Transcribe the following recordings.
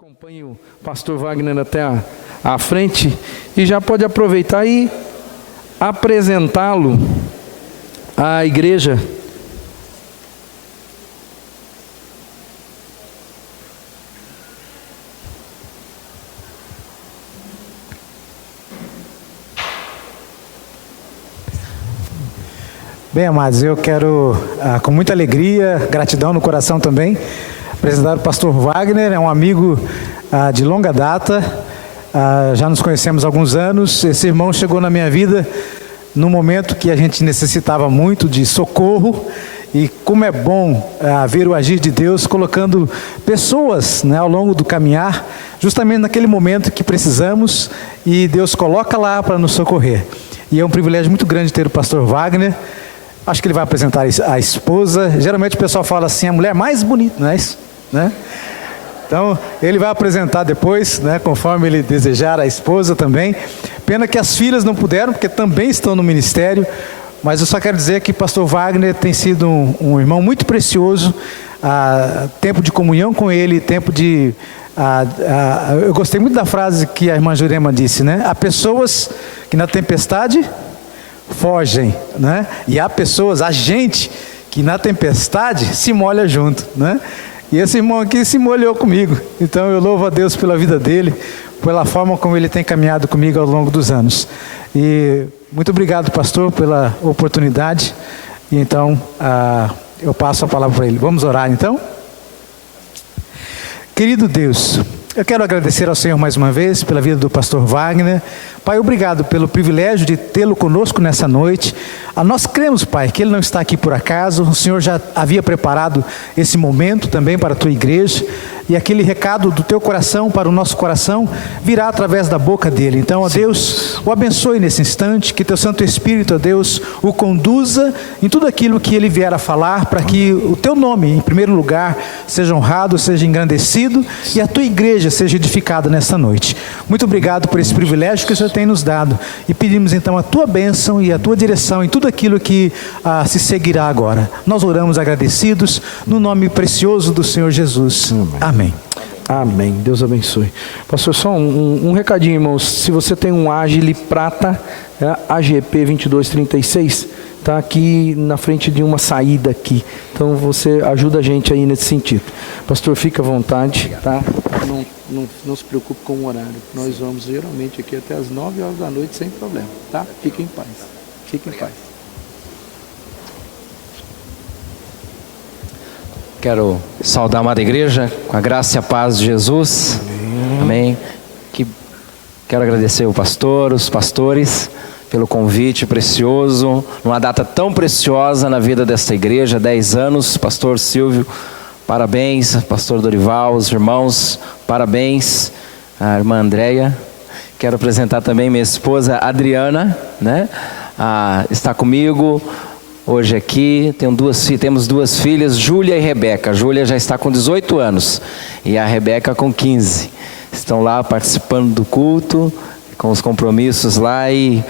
Acompanhe o pastor Wagner até a frente e já pode aproveitar e apresentá-lo à igreja. Bem, amados, eu quero, com muita alegria, gratidão no coração também, apresentar o pastor Wagner. É um amigo de longa data, já nos conhecemos há alguns anos. Esse irmão chegou na minha vida num momento que a gente necessitava muito de socorro, e como é bom ver o agir de Deus colocando pessoas, né, ao longo do caminhar, justamente naquele momento que precisamos, e Deus coloca lá para nos socorrer. E é um privilégio muito grande ter o pastor Wagner. Acho que ele vai apresentar a esposa. Geralmente o pessoal fala assim, a mulher mais bonita, não é isso? Né? Então, ele vai apresentar depois, né, conforme ele desejar, a esposa também. Pena que as filhas não puderam, porque também estão no ministério. Mas eu só quero dizer que o pastor Wagner tem sido um irmão muito precioso. Tempo de comunhão com ele, tempo de... eu gostei muito da frase que a irmã Jurema disse, né? Há pessoas que na tempestade fogem, né? E há pessoas, há gente que na tempestade se molha junto, né? E esse irmão aqui se molhou comigo. Então eu louvo a Deus pela vida dele, pela forma como ele tem caminhado comigo ao longo dos anos. E muito obrigado, pastor, pela oportunidade. E então eu passo a palavra para ele. Vamos orar então? Querido Deus, eu quero agradecer ao Senhor mais uma vez pela vida do pastor Wagner. Pai, obrigado pelo privilégio de tê-lo conosco nessa noite. Nós cremos, Pai, que ele não está aqui por acaso. O Senhor já havia preparado esse momento também para a tua igreja. E aquele recado do teu coração para o nosso coração virá através da boca dele. Então, ó Deus, o abençoe nesse instante, que teu Santo Espírito, ó Deus, o conduza em tudo aquilo que ele vier a falar, para que o teu nome, em primeiro lugar, seja honrado, seja engrandecido, e a tua igreja seja edificada nesta noite. Muito obrigado por esse privilégio que o Senhor tem nos dado, e pedimos então a tua bênção e a tua direção em tudo aquilo que se seguirá agora. Nós oramos agradecidos, no nome precioso do Senhor Jesus. Amém. Amém. Deus abençoe. Pastor, só um recadinho, irmãos. Se você tem um Agile prata, AGP 2236, está aqui na frente de uma saída aqui. Então você ajuda a gente aí nesse sentido. Pastor, fica à vontade, tá? Não se preocupe com o horário. Nós vamos geralmente aqui até as 9 horas da noite sem problema, tá? Fique em paz. Fique em paz. Quero saudar a amada igreja com a graça e a paz de Jesus. Amém. Quero agradecer o pastor, os pastores, pelo convite precioso, numa data tão preciosa na vida desta igreja, 10 anos. Pastor Silvio, parabéns. Pastor Dorival, os irmãos, parabéns. A irmã Andréia. Quero apresentar também minha esposa Adriana, né? Está comigo hoje aqui. Temos duas filhas, Júlia e Rebeca. A Júlia já está com 18 anos e a Rebeca com 15. Estão lá participando do culto, com os compromissos lá, e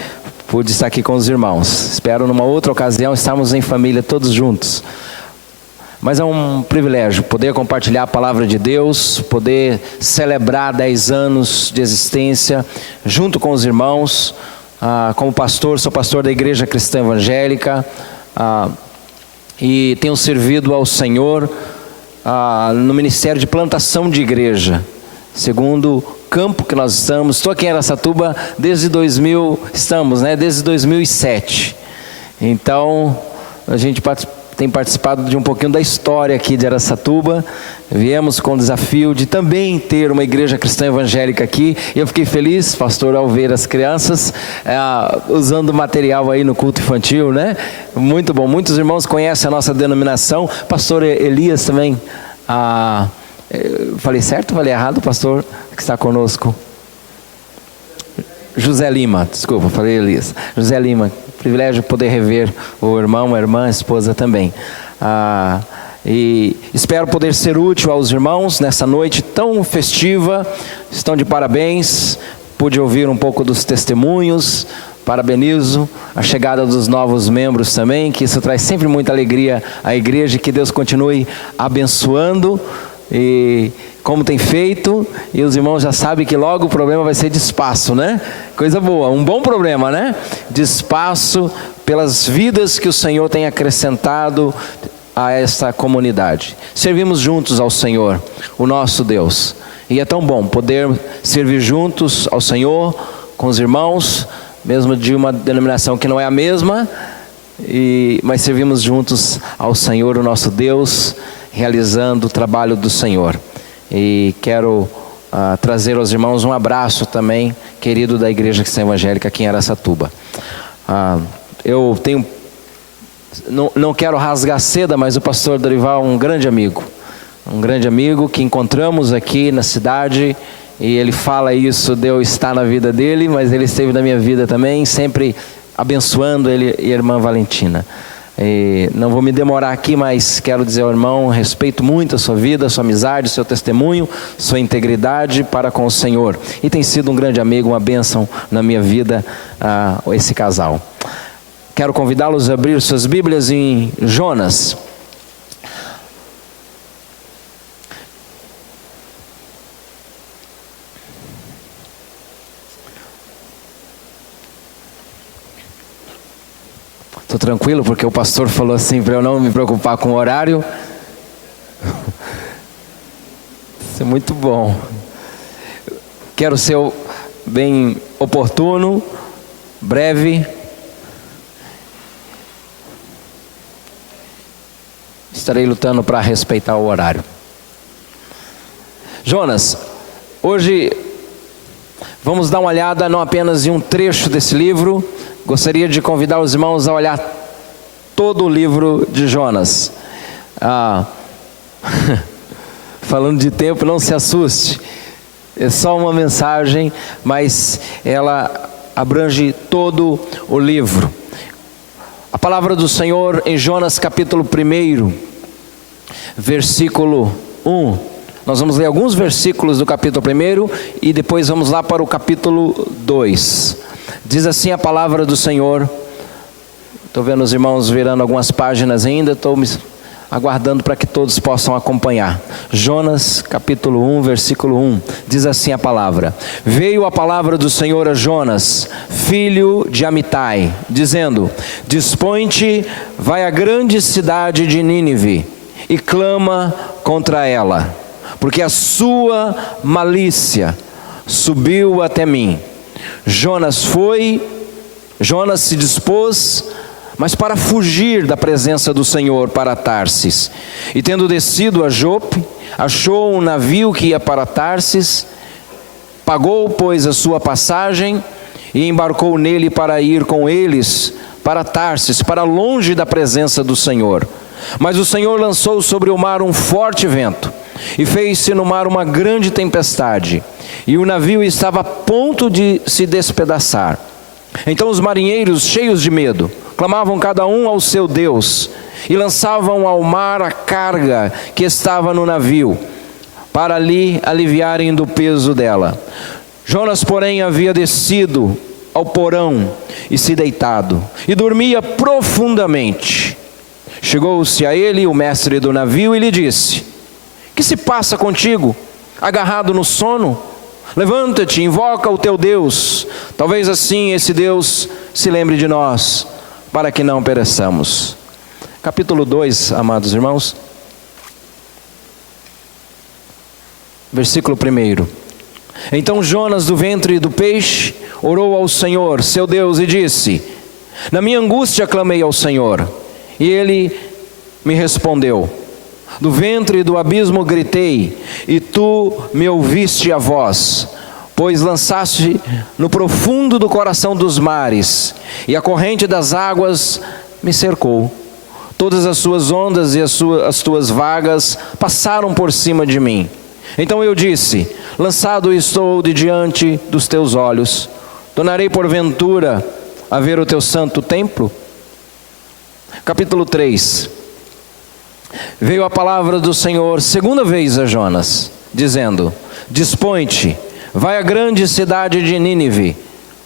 pude estar aqui com os irmãos. Espero numa outra ocasião estarmos em família todos juntos. Mas é um privilégio poder compartilhar a palavra de Deus, poder celebrar 10 anos de existência junto com os irmãos. Como pastor, sou pastor da Igreja Cristã Evangélica, e tenho servido ao Senhor no ministério de plantação de igreja, segundo o campo que nós estamos. Estou aqui em Araçatuba desde 2007. Então a gente tem participado de um pouquinho da história aqui de Araçatuba. Viemos com o desafio de também ter uma igreja cristã evangélica aqui, e eu fiquei feliz, pastor, ao ver as crianças usando material aí no culto infantil, né? Muito bom. Muitos irmãos conhecem a nossa denominação. Pastor Elias também, falei certo ou falei errado, pastor, que está conosco? José Lima, desculpa, falei Elias. José Lima, privilégio poder rever o irmão, a irmã, a esposa também. E espero poder ser útil aos irmãos nessa noite tão festiva. Estão de parabéns. Pude ouvir um pouco dos testemunhos. Parabenizo a chegada dos novos membros também, que isso traz sempre muita alegria à igreja. Que Deus continue abençoando. E como tem feito, e os irmãos já sabem que logo o problema vai ser de espaço, né? Coisa boa, um bom problema, né? De espaço pelas vidas que o Senhor tem acrescentado a esta comunidade. Servimos juntos ao Senhor, o nosso Deus. E é tão bom poder servir juntos ao Senhor, com os irmãos, mesmo de uma denominação que não é a mesma, mas servimos juntos ao Senhor, o nosso Deus, realizando o trabalho do Senhor. E quero trazer aos irmãos um abraço também, querido, da Igreja Cristã Evangélica aqui em Araçatuba. Eu tenho, não quero rasgar seda, mas o pastor Dorival é um grande amigo que encontramos aqui na cidade, e ele fala isso de eu estar na vida dele, mas ele esteve na minha vida também, sempre abençoando ele e a irmã Valentina. E não vou me demorar aqui, mas quero dizer ao irmão, respeito muito a sua vida, a sua amizade, o seu testemunho, sua integridade para com o Senhor. E tem sido um grande amigo, uma bênção na minha vida, esse casal. Quero convidá-los a abrir suas Bíblias em Jonas. Estou tranquilo porque o pastor falou assim para eu não me preocupar com o horário. Isso é muito bom. Quero ser bem oportuno, breve. Estarei lutando para respeitar o horário. Jonas, hoje vamos dar uma olhada não apenas em um trecho desse livro. Gostaria de convidar os irmãos a olhar todo o livro de Jonas. Falando de tempo, não se assuste. É só uma mensagem, mas ela abrange todo o livro. A palavra do Senhor em Jonas capítulo 1, versículo 1. Nós vamos ler alguns versículos do capítulo 1 e depois vamos lá para o capítulo 2. Diz assim a palavra do Senhor. Estou vendo os irmãos virando algumas páginas ainda, estou me aguardando para que todos possam acompanhar. Jonas capítulo 1, versículo 1, diz assim a palavra: Veio a palavra do Senhor a Jonas, filho de Amitai, dizendo: Dispõe-te, vai à grande cidade de Nínive e clama contra ela, porque a sua malícia subiu até mim. Jonas se dispôs, mas para fugir da presença do Senhor para Tarsis. E tendo descido a Jope, achou um navio que ia para Tarsis, pagou, pois, a sua passagem e embarcou nele para ir com eles para Tarsis, para longe da presença do Senhor. Mas o Senhor lançou sobre o mar um forte vento, e fez-se no mar uma grande tempestade, e o navio estava a ponto de se despedaçar. Então os marinheiros, cheios de medo, clamavam cada um ao seu Deus, e lançavam ao mar a carga que estava no navio, para ali aliviarem do peso dela. Jonas, porém, havia descido ao porão e se deitado, e dormia profundamente. Chegou-se a ele o mestre do navio e lhe disse: Que se passa contigo, agarrado no sono? Levanta-te, invoca o teu Deus, talvez assim esse Deus se lembre de nós, para que não pereçamos. Capítulo 2, amados irmãos, versículo 1. Então Jonas, do ventre do peixe, orou ao Senhor, seu Deus, e disse: Na minha angústia clamei ao Senhor, e ele me respondeu. Do ventre do abismo gritei, e tu me ouviste a voz, pois lançaste no profundo do coração dos mares, e a corrente das águas me cercou. Todas as suas ondas e as tuas vagas passaram por cima de mim. Então eu disse: lançado estou de diante dos teus olhos, tornarei porventura a ver o teu santo templo? Capítulo 3. Veio a palavra do Senhor segunda vez a Jonas, dizendo: Dispõe-te, vai à grande cidade de Nínive,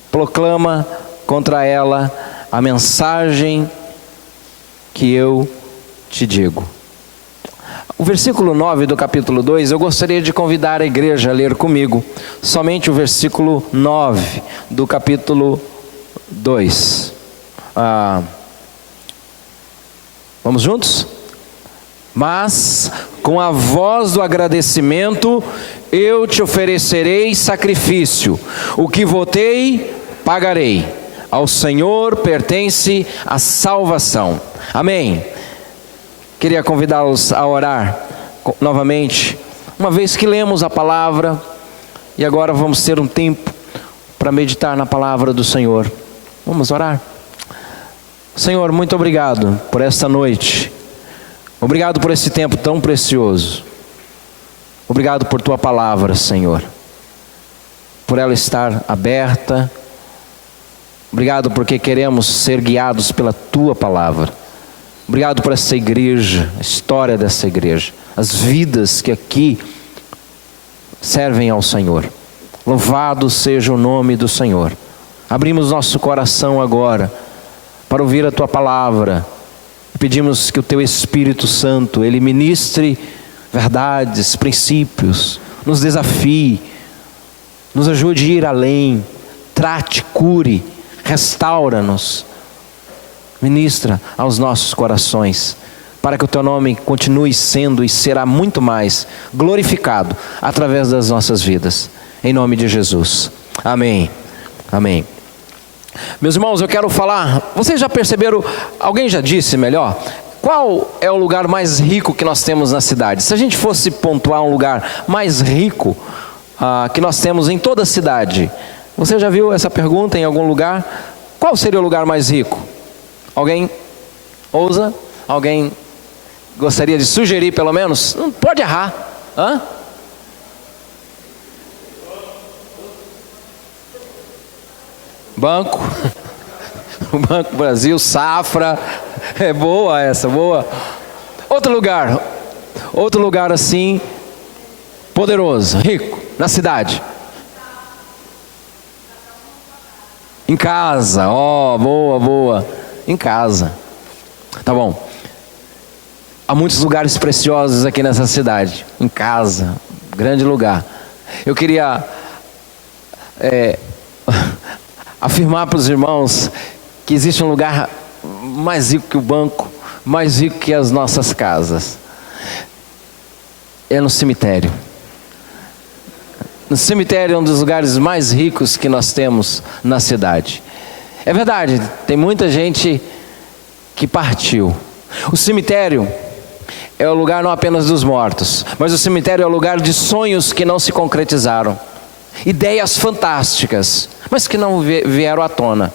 proclama contra ela a mensagem que eu te digo. O versículo 9 do capítulo 2, eu gostaria de convidar a igreja a ler comigo, somente o versículo 9 do capítulo 2. Vamos juntos? Mas com a voz do agradecimento eu te oferecerei sacrifício, o que votei pagarei, ao Senhor pertence a salvação. Amém. Queria convidá-los a orar novamente, uma vez que lemos a palavra, e agora vamos ter um tempo para meditar na palavra do Senhor. Vamos orar? Senhor, muito obrigado por esta noite. Obrigado por esse tempo tão precioso. Obrigado por tua palavra, Senhor. Por ela estar aberta. Obrigado porque queremos ser guiados pela tua palavra. Obrigado por essa igreja, a história dessa igreja, as vidas que aqui servem ao Senhor. Louvado seja o nome do Senhor. Abrimos nosso coração agora para ouvir a tua palavra. Pedimos que o teu Espírito Santo, ele ministre verdades, princípios, nos desafie, nos ajude a ir além, trate, cure, restaura-nos, ministra aos nossos corações, para que o teu nome continue sendo e será muito mais glorificado através das nossas vidas, em nome de Jesus, amém, amém. Meus irmãos, eu quero falar, vocês já perceberam, alguém já disse melhor, qual é o lugar mais rico que nós temos na cidade? Se a gente fosse pontuar um lugar mais rico que nós temos em toda a cidade, você já viu essa pergunta em algum lugar? Qual seria o lugar mais rico? Alguém ousa? Alguém gostaria de sugerir pelo menos? Não pode errar. Hã? Banco, o Banco Brasil, Safra, é boa essa, boa. Outro lugar assim, poderoso, rico, na cidade. Em casa, boa, em casa. Tá bom. Há muitos lugares preciosos aqui nessa cidade, em casa, grande lugar. Eu queria afirmar para os irmãos que existe um lugar mais rico que o banco, mais rico que as nossas casas. É no cemitério. No cemitério é um dos lugares mais ricos que nós temos na cidade. É verdade, tem muita gente que partiu. O cemitério é o lugar não apenas dos mortos, mas o cemitério é o lugar de sonhos que não se concretizaram. Ideias fantásticas, mas que não vieram à tona.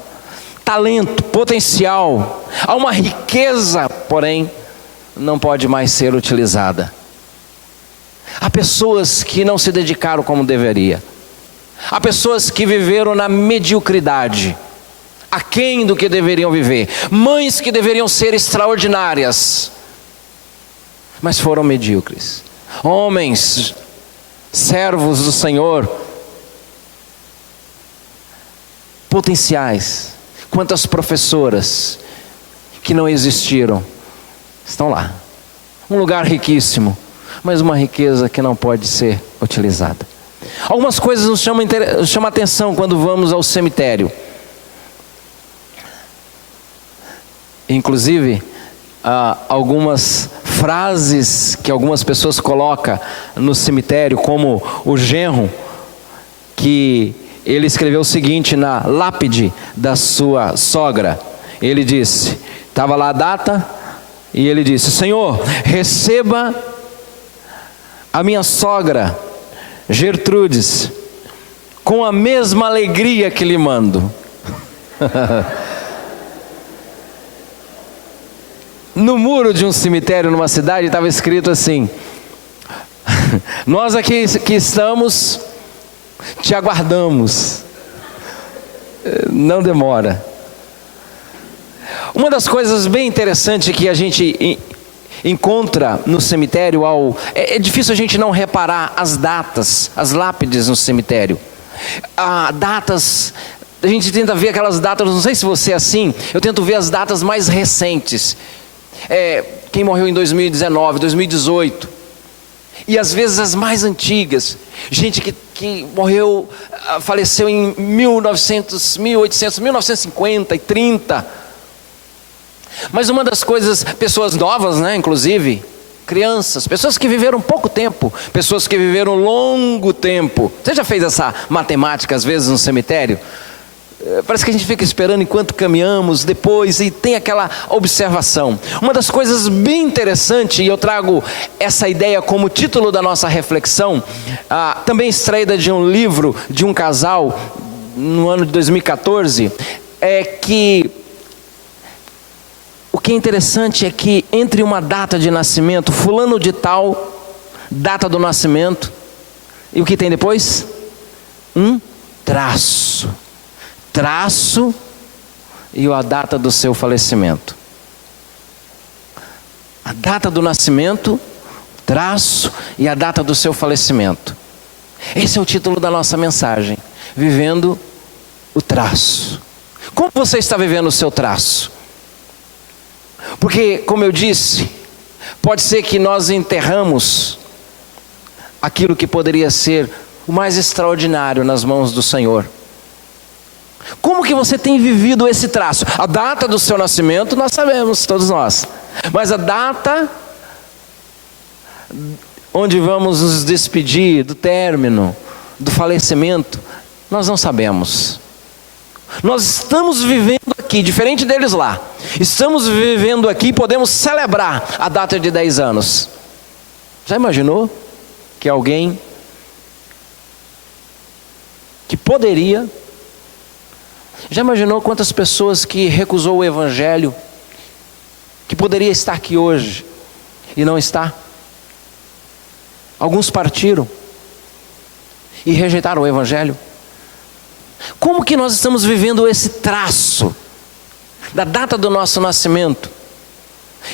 Talento, potencial, há uma riqueza, porém, não pode mais ser utilizada. Há pessoas que não se dedicaram como deveria. Há pessoas que viveram na mediocridade, aquém do que deveriam viver. Mães que deveriam ser extraordinárias, mas foram medíocres. Homens, servos do Senhor, potenciais. Quantas professoras que não existiram estão lá. Um lugar riquíssimo, mas uma riqueza que não pode ser utilizada. Algumas coisas nos chamam a atenção quando vamos ao cemitério. Inclusive, algumas frases que algumas pessoas colocam no cemitério, como o genro, que ele escreveu o seguinte na lápide da sua sogra. Ele disse, estava lá a data, e ele disse: Senhor, receba a minha sogra Gertrudes com a mesma alegria que lhe mando. No muro de um cemitério numa cidade estava escrito assim: nós aqui que estamos, te aguardamos, não demora. Uma das coisas bem interessantes que a gente encontra no cemitério, é difícil a gente não reparar as datas, as lápides no cemitério. Datas, a gente tenta ver aquelas datas, não sei se você é assim, eu tento ver as datas mais recentes. Quem morreu em 2019, 2018, E às vezes as mais antigas, gente que morreu, faleceu em 1800, 1950 e 30. Mas uma das coisas, pessoas novas, né, inclusive, crianças, pessoas que viveram pouco tempo, pessoas que viveram longo tempo. Você já fez essa matemática às vezes no cemitério? Parece que a gente fica esperando enquanto caminhamos depois e tem aquela observação. Uma das coisas bem interessantes, e eu trago essa ideia como título da nossa reflexão, também extraída de um livro de um casal no ano de 2014, é que o que é interessante é que entre uma data de nascimento, fulano de tal, data do nascimento, e o que tem depois? Um traço e a data do seu falecimento. A data do nascimento, traço e a data do seu falecimento. Esse é o título da nossa mensagem, vivendo o traço. Como você está vivendo o seu traço? Porque, como eu disse, pode ser que nós enterramos aquilo que poderia ser o mais extraordinário nas mãos do Senhor. Como que você tem vivido esse traço? A data do seu nascimento nós sabemos, todos nós. Mas a data onde vamos nos despedir, do término, do falecimento, nós não sabemos. Nós estamos vivendo aqui, diferente deles lá. Estamos vivendo aqui e podemos celebrar a data de 10 anos. Já imaginou que alguém que poderia... Já imaginou quantas pessoas que recusou o Evangelho, que poderia estar aqui hoje e não está? Alguns partiram e rejeitaram o Evangelho. Como que nós estamos vivendo esse traço da data do nosso nascimento?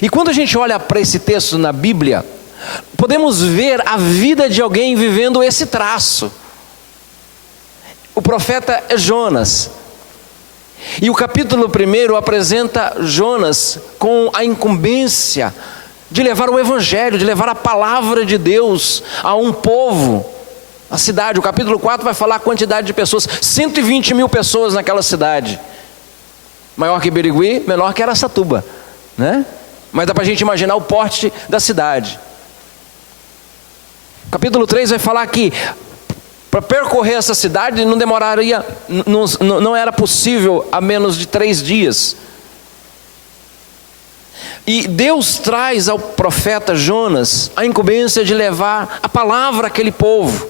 E quando a gente olha para esse texto na Bíblia, podemos ver a vida de alguém vivendo esse traço. O profeta é Jonas. E o capítulo 1 apresenta Jonas com a incumbência de levar o Evangelho, de levar a palavra de Deus a um povo, a cidade. O capítulo 4 vai falar a quantidade de pessoas, 120 mil pessoas naquela cidade. Maior que Birigui, menor que Araçatuba, né? Mas dá para a gente imaginar o porte da cidade. Capítulo 3 vai falar que para percorrer essa cidade não demoraria, não era possível a menos de 3 dias. E Deus traz ao profeta Jonas a incumbência de levar a palavra àquele povo.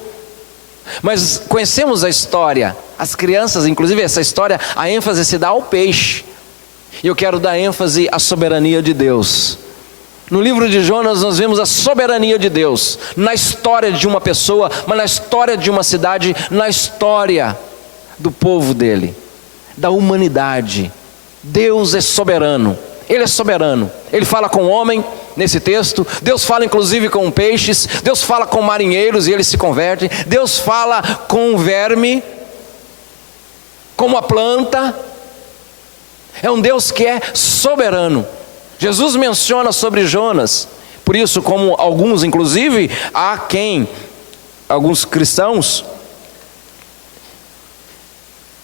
Mas conhecemos a história, as crianças, inclusive essa história, a ênfase se dá ao peixe. E eu quero dar ênfase à soberania de Deus. No livro de Jonas nós vemos a soberania de Deus, na história de uma pessoa, mas na história de uma cidade, na história do povo dele, da humanidade. Deus é soberano, Ele é soberano. Ele fala com o homem nesse texto, Deus fala inclusive com peixes, Deus fala com marinheiros e eles se convertem, Deus fala com o verme, como a planta. É um Deus que é soberano. Jesus menciona sobre Jonas, por isso, como alguns, inclusive, alguns cristãos,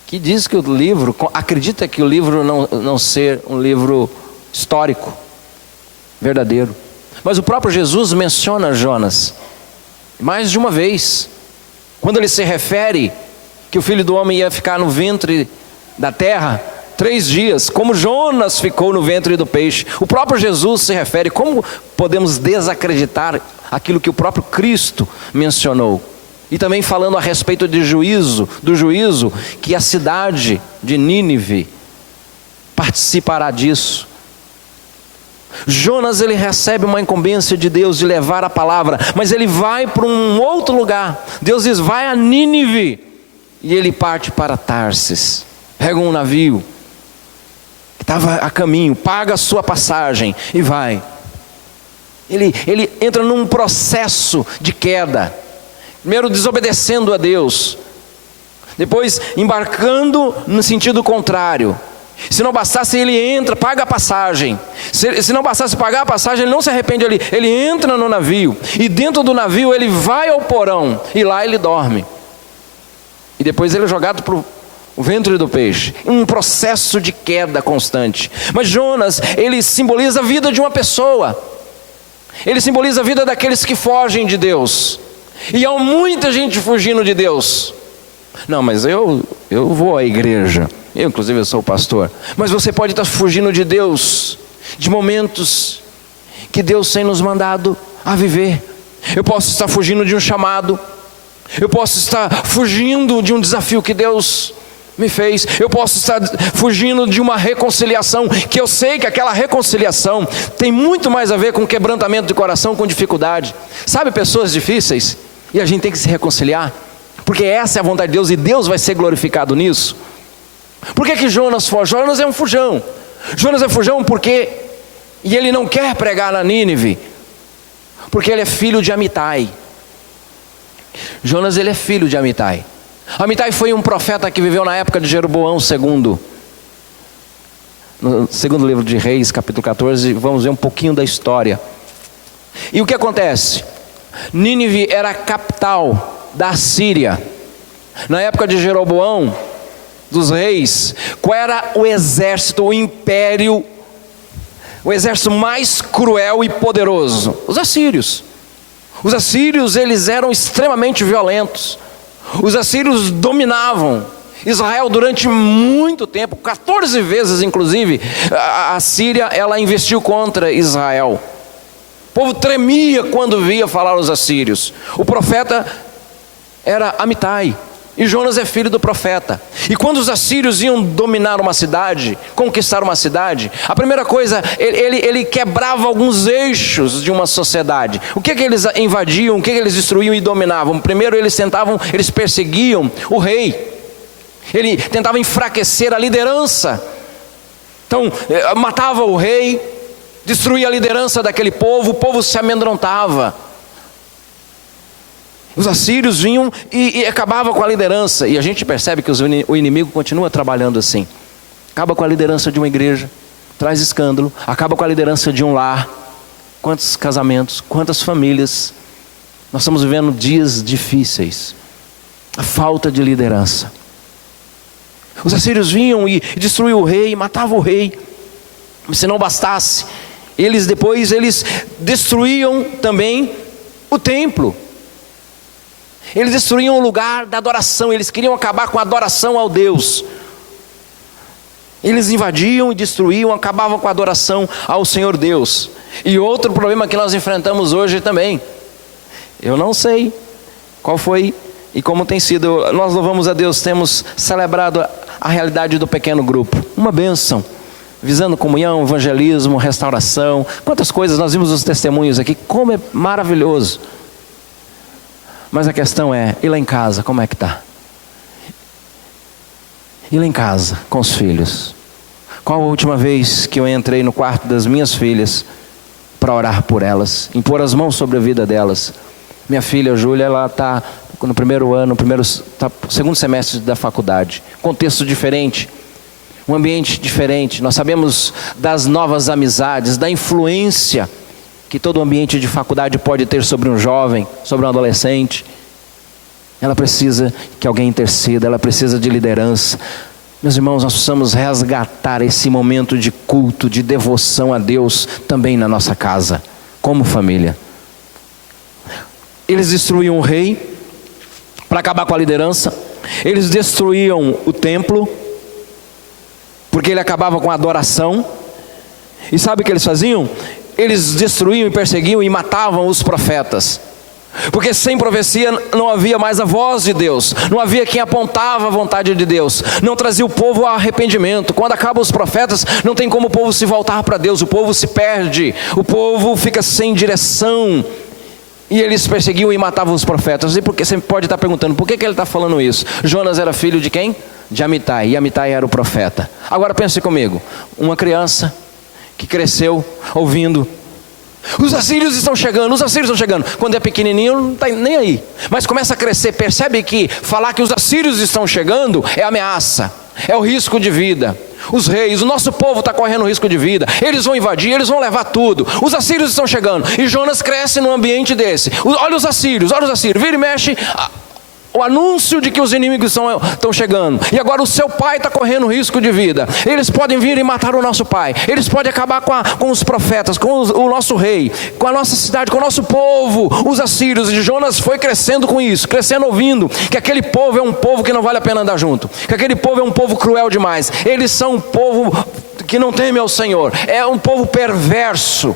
que diz que o livro, acredita que o livro não ser um livro histórico, verdadeiro. Mas o próprio Jesus menciona Jonas, mais de uma vez, quando ele se refere que o Filho do Homem ia ficar no ventre da terra, 3 dias, como Jonas ficou no ventre do peixe. O próprio Jesus se refere. Como podemos desacreditar aquilo que o próprio Cristo mencionou? E também falando a respeito de do juízo, que a cidade de Nínive participará disso. Jonas, ele recebe uma incumbência de Deus de levar a palavra, mas ele vai para um outro lugar. Deus diz, vai a Nínive, e ele parte para Tarsis, pega um navio, estava a caminho, paga a sua passagem e vai. Ele entra num processo de queda, primeiro desobedecendo a Deus, depois embarcando no sentido contrário, Se não bastasse, ele entra, paga a passagem. Se não bastasse pagar a passagem, ele não se arrepende ali. Ele entra no navio. E dentro do navio ele vai ao porão. E lá ele dorme. E depois ele é jogado para o ventre do peixe. Um processo de queda constante. Mas Jonas, ele simboliza a vida de uma pessoa. Ele simboliza a vida daqueles que fogem de Deus. E há muita gente fugindo de Deus. Não, mas eu vou à igreja. Eu, inclusive, eu sou pastor. Mas você pode estar fugindo de Deus, de momentos que Deus tem nos mandado a viver. Eu posso estar fugindo de um chamado. Eu posso estar fugindo de um desafio que Deus me fez. Eu posso estar fugindo de uma reconciliação, que eu sei que aquela reconciliação tem muito mais a ver com quebrantamento de coração, com dificuldade. Sabe, pessoas difíceis, e a gente tem que se reconciliar, porque essa é a vontade de Deus, e Deus vai ser glorificado nisso. Por que Jonas foge? Jonas é um fujão. Jonas é fujão porque, e ele não quer pregar na Nínive, porque ele é filho de Amitai. Jonas, ele é filho de Amitai. Amitai foi um profeta que viveu na época de Jeroboão II. No segundo livro de Reis, capítulo 14, vamos ver um pouquinho da história. E o que acontece? Nínive era a capital da Síria. Na época de Jeroboão, dos reis, qual era o exército, o império, o exército mais cruel e poderoso? Os assírios. Os assírios, eles eram extremamente violentos. Os assírios dominavam Israel durante muito tempo, 14 vezes inclusive, a Síria, ela investiu contra Israel. O povo tremia quando via falar os assírios. O profeta era Amitai, e Jonas é filho do profeta. E quando os assírios iam dominar uma cidade, conquistar uma cidade, a primeira coisa, ele quebrava alguns eixos de uma sociedade. O que eles invadiam, o que eles destruíam e dominavam? Primeiro eles perseguiam o rei. Ele tentava enfraquecer a liderança. Então, matava o rei, destruía a liderança daquele povo, o povo se amedrontava. Os assírios vinham e acabavam com a liderança. E a gente percebe que o inimigo continua trabalhando assim. Acaba com a liderança de uma igreja, traz escândalo. Acaba com a liderança de um lar. Quantos casamentos, quantas famílias. Nós estamos vivendo dias difíceis. A falta de liderança. Os assírios vinham e destruíam o rei, matavam o rei. Se não bastasse, eles destruíam também o templo. Eles destruíam o lugar da adoração. Eles queriam acabar com a adoração ao Deus. Eles invadiam e destruíam, acabavam com a adoração ao Senhor Deus. E outro problema que nós enfrentamos hoje também, eu não sei qual foi e como tem sido. Nós louvamos a Deus, temos celebrado a realidade do pequeno grupo, uma bênção, visando comunhão, evangelismo, restauração. Quantas coisas, nós vimos os testemunhos aqui, como é maravilhoso. Mas a questão é, e lá em casa, como é que está? E lá em casa, com os filhos? Qual a última vez que eu entrei no quarto das minhas filhas para orar por elas, impor as mãos sobre a vida delas? Minha filha Júlia, ela está no primeiro ano, segundo semestre da faculdade. Contexto diferente, um ambiente diferente. Nós sabemos das novas amizades, da influência que todo ambiente de faculdade pode ter sobre um jovem, sobre um adolescente. Ela precisa que alguém interceda, ela precisa de liderança. Meus irmãos, nós precisamos resgatar esse momento de culto, de devoção a Deus também na nossa casa, como família. Eles destruíam o rei para acabar com a liderança. Eles destruíam o templo porque ele acabava com a adoração. E sabe o que eles faziam? Eles destruíam e perseguiam e matavam os profetas. Porque sem profecia não havia mais a voz de Deus, não havia quem apontava a vontade de Deus, não trazia o povo ao arrependimento. Quando acabam os profetas, não tem como o povo se voltar para Deus, o povo se perde, o povo fica sem direção. E eles perseguiam e matavam os profetas. E porque você pode estar perguntando, por que ele está falando isso? Jonas era filho de quem? De Amitai, e Amitai era o profeta. Agora pense comigo, uma criança que cresceu ouvindo: os assírios estão chegando, os assírios estão chegando. Quando é pequenininho não está nem aí, mas começa a crescer, percebe que falar que os assírios estão chegando é ameaça, é o risco de vida. os reis, o nosso povo está correndo risco de vida, eles vão invadir, eles vão levar tudo, os assírios estão chegando, e Jonas cresce num ambiente desse. Olha os assírios, vira e mexe, o anúncio de que os inimigos estão chegando, e agora o seu pai está correndo risco de vida, eles podem vir e matar o nosso pai, eles podem acabar com os profetas, com o nosso rei, com a nossa cidade, com o nosso povo, os assírios. E Jonas foi crescendo com isso, crescendo ouvindo que aquele povo é um povo que não vale a pena andar junto, que aquele povo é um povo cruel demais, eles são um povo que não teme ao Senhor, é um povo perverso.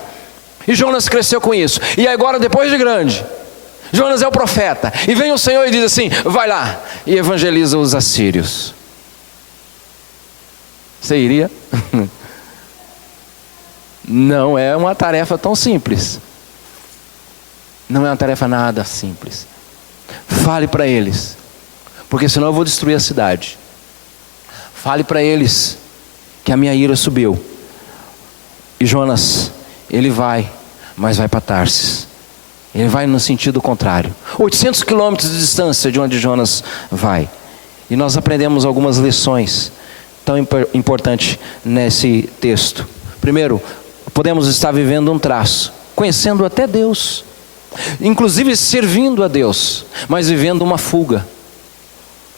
E Jonas cresceu com isso, e agora depois de grande, Jonas é o profeta, e vem o Senhor e diz assim: vai lá e evangeliza os assírios. Você iria? Não é uma tarefa tão simples. Não é uma tarefa nada simples. Fale para eles, porque senão eu vou destruir a cidade. Fale para eles que a minha ira subiu. E Jonas, ele vai, mas vai para Tarsis. Ele vai no sentido contrário, 800 quilômetros de distância de onde Jonas vai. E nós aprendemos algumas lições tão importantes nesse texto. Primeiro, podemos estar vivendo um traço, conhecendo até Deus, inclusive servindo a Deus, mas vivendo uma fuga.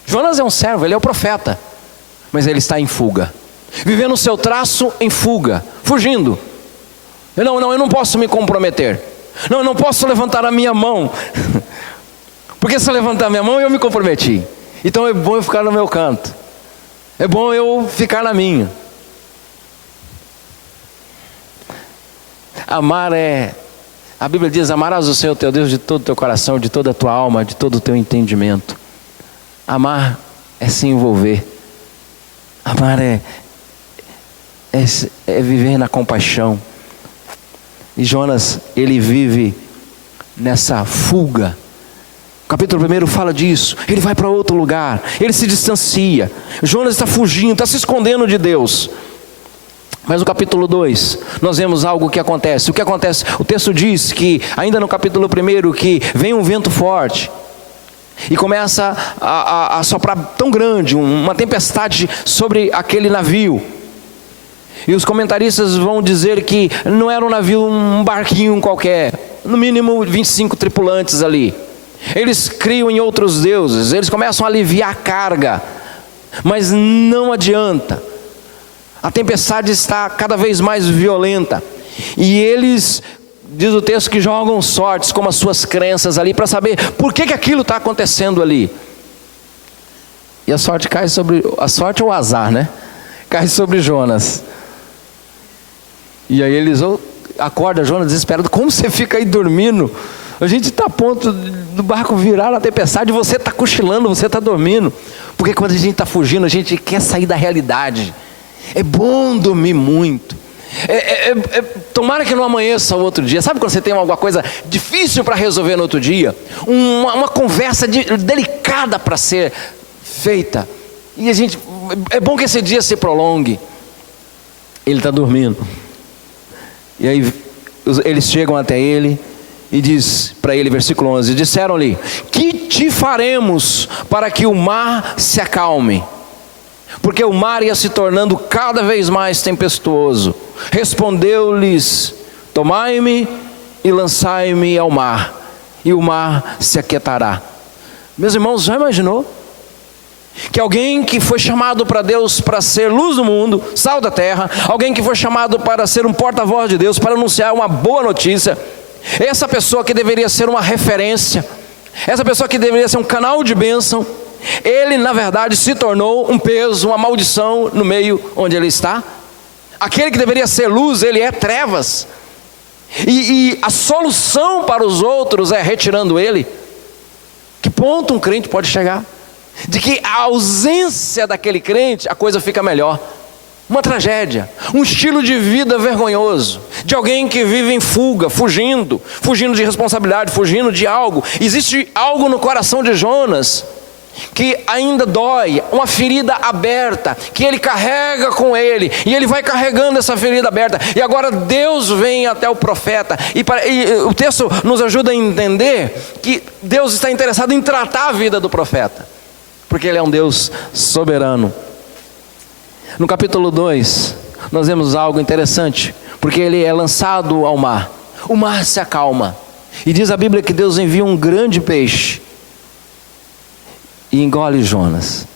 Jonas é um servo, ele é o profeta, mas ele está em fuga, vivendo o seu traço em fuga, fugindo. Eu não posso me comprometer. Não, eu não posso levantar a minha mão, porque se eu levantar a minha mão eu me comprometi. Então é bom eu ficar no meu canto, é bom eu ficar na minha. Amar a Bíblia diz: amarás o Senhor teu Deus de todo o teu coração, de toda a tua alma, de todo o teu entendimento. Amar é se envolver. Amar é viver na compaixão. E Jonas, ele vive nessa fuga. O capítulo 1 fala disso. Ele vai para outro lugar, ele se distancia. Jonas está fugindo, está se escondendo de Deus. Mas no capítulo 2, nós vemos algo que acontece. O que acontece? O texto diz que, ainda no capítulo 1, que vem um vento forte e começa a soprar tão grande, uma tempestade sobre aquele navio. E os comentaristas vão dizer que não era um navio, um barquinho qualquer, no mínimo 25 tripulantes ali. Eles criam em outros deuses, eles começam a aliviar a carga, mas não adianta. A tempestade está cada vez mais violenta, e eles, diz o texto, que jogam sortes como as suas crenças ali, para saber por que aquilo está acontecendo ali. E a sorte cai sobre, a sorte ou o azar, né? Cai sobre Jonas. E aí eles acordam Jonas desesperado: como você fica aí dormindo? A gente está a ponto do barco virar na tempestade, você está cochilando, você está dormindo. Porque quando a gente está fugindo, a gente quer sair da realidade. É bom dormir muito. Tomara que não amanheça o outro dia. Sabe quando você tem alguma coisa difícil para resolver no outro dia? Uma conversa delicada para ser feita. E é bom que esse dia se prolongue. Ele está dormindo. E aí eles chegam até ele e diz para ele, versículo 11: disseram-lhe: que te faremos para que o mar se acalme? Porque o mar ia se tornando cada vez mais tempestuoso. Respondeu-lhes: tomai-me e lançai-me ao mar, e o mar se aquietará. Meus irmãos, já imaginou? Que alguém que foi chamado para Deus para ser luz do mundo, sal da terra, alguém que foi chamado para ser um porta-voz de Deus, para anunciar uma boa notícia, essa pessoa que deveria ser uma referência, essa pessoa que deveria ser um canal de bênção, ele na verdade se tornou um peso, uma maldição no meio onde ele está. Aquele que deveria ser luz, ele é trevas, e a solução para os outros é retirando ele. Que ponto um crente pode chegar? De que a ausência daquele crente, a coisa fica melhor. Uma tragédia, um estilo de vida vergonhoso, de alguém que vive em fuga, fugindo de responsabilidade, fugindo de algo. Existe algo no coração de Jonas que ainda dói, uma ferida aberta, que ele carrega com ele, e ele vai carregando essa ferida aberta, e agora Deus vem até o profeta, e o texto nos ajuda a entender que Deus está interessado em tratar a vida do profeta, porque Ele é um Deus soberano. No capítulo 2, nós vemos algo interessante, porque ele é lançado ao mar. O mar se acalma. E diz a Bíblia que Deus envia um grande peixe e engole Jonas.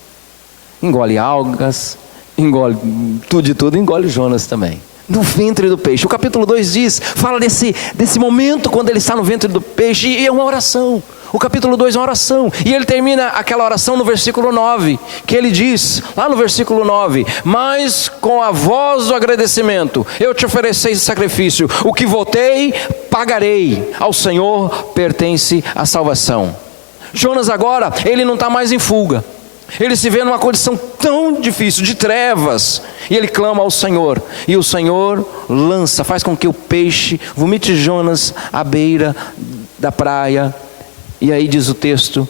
Engole algas, engole tudo de tudo, engole Jonas também. No ventre do peixe. O capítulo 2 fala desse momento quando ele está no ventre do peixe, e é uma oração. O capítulo 2 é uma oração, e ele termina aquela oração no versículo 9, que ele diz, lá no versículo 9: mas com a voz do agradecimento, eu te ofereci esse sacrifício, o que votei, pagarei, ao Senhor pertence a salvação. Jonas agora, ele não está mais em fuga, ele se vê numa condição tão difícil, de trevas, e ele clama ao Senhor, e o Senhor faz com que o peixe vomite Jonas à beira da praia. E aí diz o texto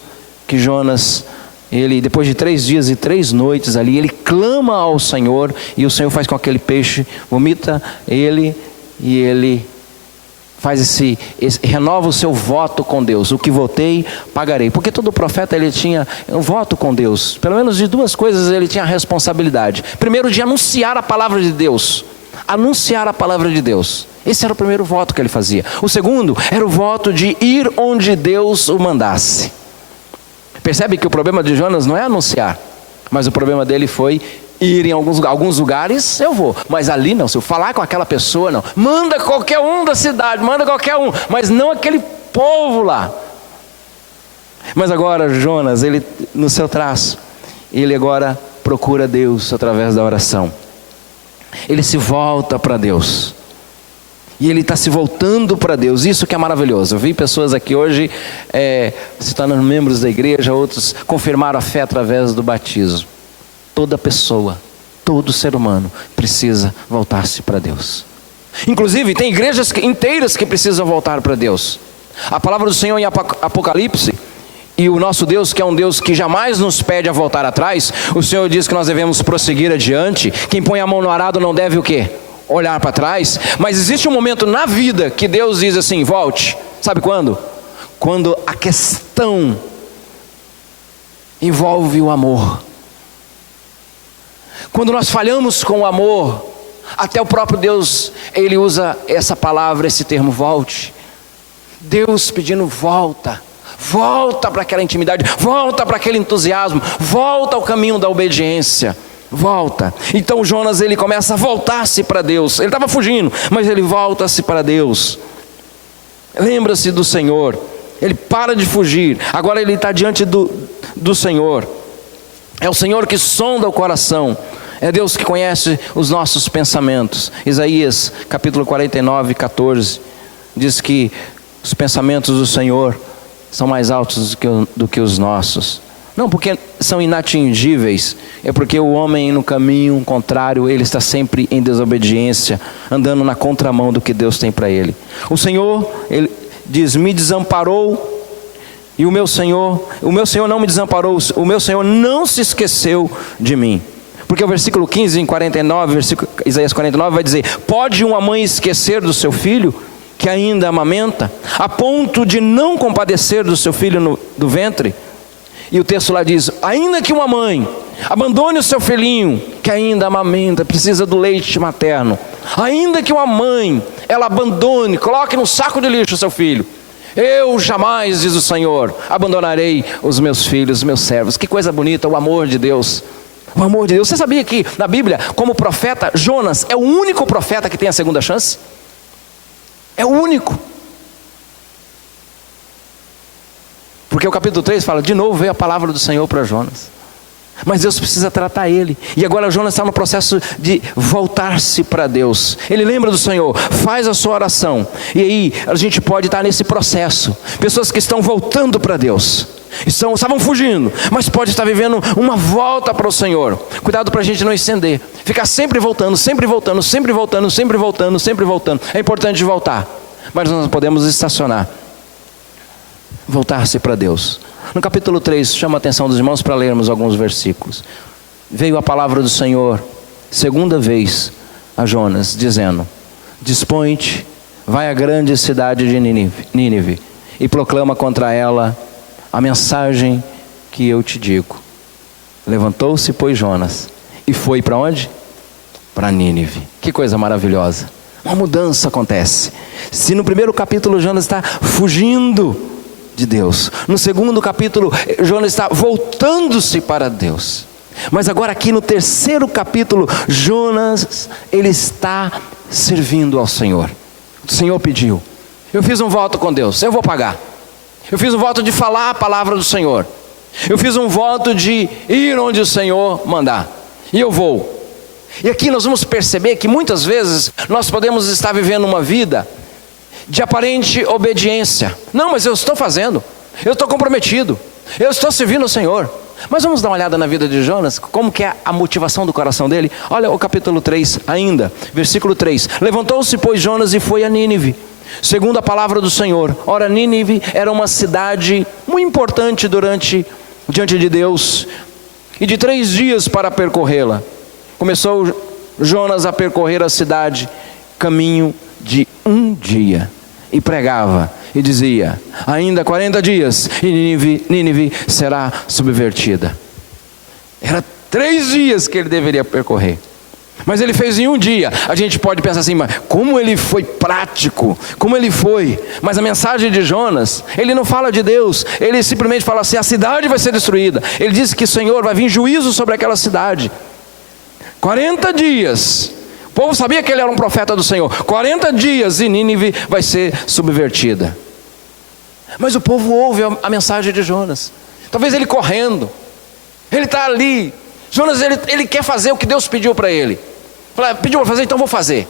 que Jonas, ele depois de 3 dias e 3 noites ali, ele clama ao Senhor, e o Senhor faz com que aquele peixe vomita ele, e ele faz renova o seu voto com Deus: o que votei, pagarei. Porque todo profeta, ele tinha um voto com Deus, pelo menos de 2 coisas ele tinha a responsabilidade. Primeiro, de anunciar a palavra de Deus. Anunciar a palavra de Deus. Esse era o primeiro voto que ele fazia. O segundo era o voto de ir onde Deus o mandasse. Percebe que o problema de Jonas não é anunciar, mas o problema dele foi ir em alguns lugares. Eu vou, mas ali não. Se eu falar com aquela pessoa, não. Manda qualquer um da cidade, manda qualquer um, mas não aquele povo lá. Mas agora Jonas, ele no seu traço, ele agora procura Deus através da oração. Ele se volta para Deus, e ele está se voltando para Deus. Isso que é maravilhoso. Eu vi pessoas aqui hoje se tornando membros da igreja, outros confirmaram a fé através do batismo. Toda pessoa, todo ser humano precisa voltar-se para Deus. Inclusive tem igrejas inteiras que precisam voltar para Deus. A palavra do Senhor em Apocalipse, e o nosso Deus, que é um Deus que jamais nos pede a voltar atrás, o Senhor diz que nós devemos prosseguir adiante. Quem põe a mão no arado não deve o quê? Olhar para trás. Mas existe um momento na vida que Deus diz assim: volte. Sabe quando? Quando a questão envolve o amor. Quando nós falhamos com o amor, até o próprio Deus, ele usa essa palavra, esse termo, volte. Deus pedindo volta. Volta para aquela intimidade, volta para aquele entusiasmo, volta ao caminho da obediência, volta. Então Jonas, ele começa a voltar-se para Deus. Ele estava fugindo, mas ele volta-se para Deus. Lembra-se do Senhor. Ele para de fugir, agora ele está diante do Senhor. É o Senhor que sonda o coração, é Deus que conhece os nossos pensamentos. Isaías capítulo 49, 14 diz que os pensamentos do Senhor são mais altos do que os nossos. Não porque são inatingíveis, é porque o homem no caminho contrário, ele está sempre em desobediência, andando na contramão do que Deus tem para ele. O Senhor, ele diz: me desamparou, e o meu Senhor não me desamparou, o meu Senhor não se esqueceu de mim. Porque o versículo 15 em 49, Isaías 49 vai dizer: pode uma mãe esquecer do seu filho, que ainda amamenta, a ponto de não compadecer do seu filho do ventre? E o texto lá diz: ainda que uma mãe abandone o seu filhinho, que ainda amamenta, precisa do leite materno, ainda que uma mãe, ela abandone, coloque no saco de lixo o seu filho, eu jamais, diz o Senhor, abandonarei os meus filhos, os meus servos. Que coisa bonita, o amor de Deus. O amor de Deus. Você sabia que na Bíblia, como profeta, Jonas é o único profeta que tem a segunda chance? É o único. Porque o capítulo 3 fala: de novo veio a palavra do Senhor para Jonas. Mas Deus precisa tratar ele. E agora Jonas está no processo de voltar-se para Deus. Ele lembra do Senhor, faz a sua oração. E aí a gente pode estar nesse processo. Pessoas que estão voltando para Deus, estavam fugindo, mas pode estar vivendo uma volta para o Senhor. Cuidado para a gente não estender, ficar sempre voltando, sempre voltando, sempre voltando, sempre voltando, sempre voltando. É importante voltar, mas nós não podemos estacionar. Voltar-se para Deus. No capítulo 3, chama a atenção dos irmãos para lermos alguns versículos. Veio a palavra do Senhor segunda vez a Jonas, dizendo: dispõe-te, vai à grande cidade de Nínive e proclama contra ela a mensagem que eu te digo. Levantou-se, pois, Jonas, e foi para onde? para Nínive. Que coisa maravilhosa. Uma mudança acontece. Se no primeiro capítulo Jonas está fugindo de Deus, no segundo capítulo Jonas está voltando-se para Deus, mas agora aqui no terceiro capítulo Jonas, ele está servindo ao Senhor. O Senhor pediu, eu fiz um voto com Deus, eu vou pagar. Eu fiz um voto de falar a palavra do Senhor. Eu fiz um voto de ir onde o Senhor mandar, e eu vou. E aqui nós vamos perceber que muitas vezes nós podemos estar vivendo uma vida de aparente obediência. Não, mas eu estou fazendo, eu estou comprometido, eu estou servindo ao Senhor. Mas vamos dar uma olhada na vida de Jonas, como que é a motivação do coração dele. Olha o capítulo 3 ainda, versículo 3. Levantou-se, pois, Jonas e foi a Nínive, segundo a palavra do Senhor. Ora, Nínive era uma cidade muito importante diante de Deus, e de 3 dias para percorrê-la. Começou Jonas a percorrer a cidade, caminho de 1 dia, e pregava, e dizia, ainda 40 dias, e Nínive será subvertida. Era 3 dias que ele deveria percorrer, mas ele fez em 1 dia. A gente pode pensar assim, mas como ele foi prático, como ele foi. Mas a mensagem de Jonas, ele não fala de Deus, ele simplesmente fala assim, a cidade vai ser destruída. Ele diz que o Senhor vai vir juízo sobre aquela cidade. 40 dias, o povo sabia que ele era um profeta do Senhor. 40 dias e Nínive vai ser subvertida. Mas o povo ouve a mensagem de Jonas. Talvez ele correndo, ele está ali. Jonas, ele quer fazer o que Deus pediu para ele. Pediu para fazer, então vou fazer.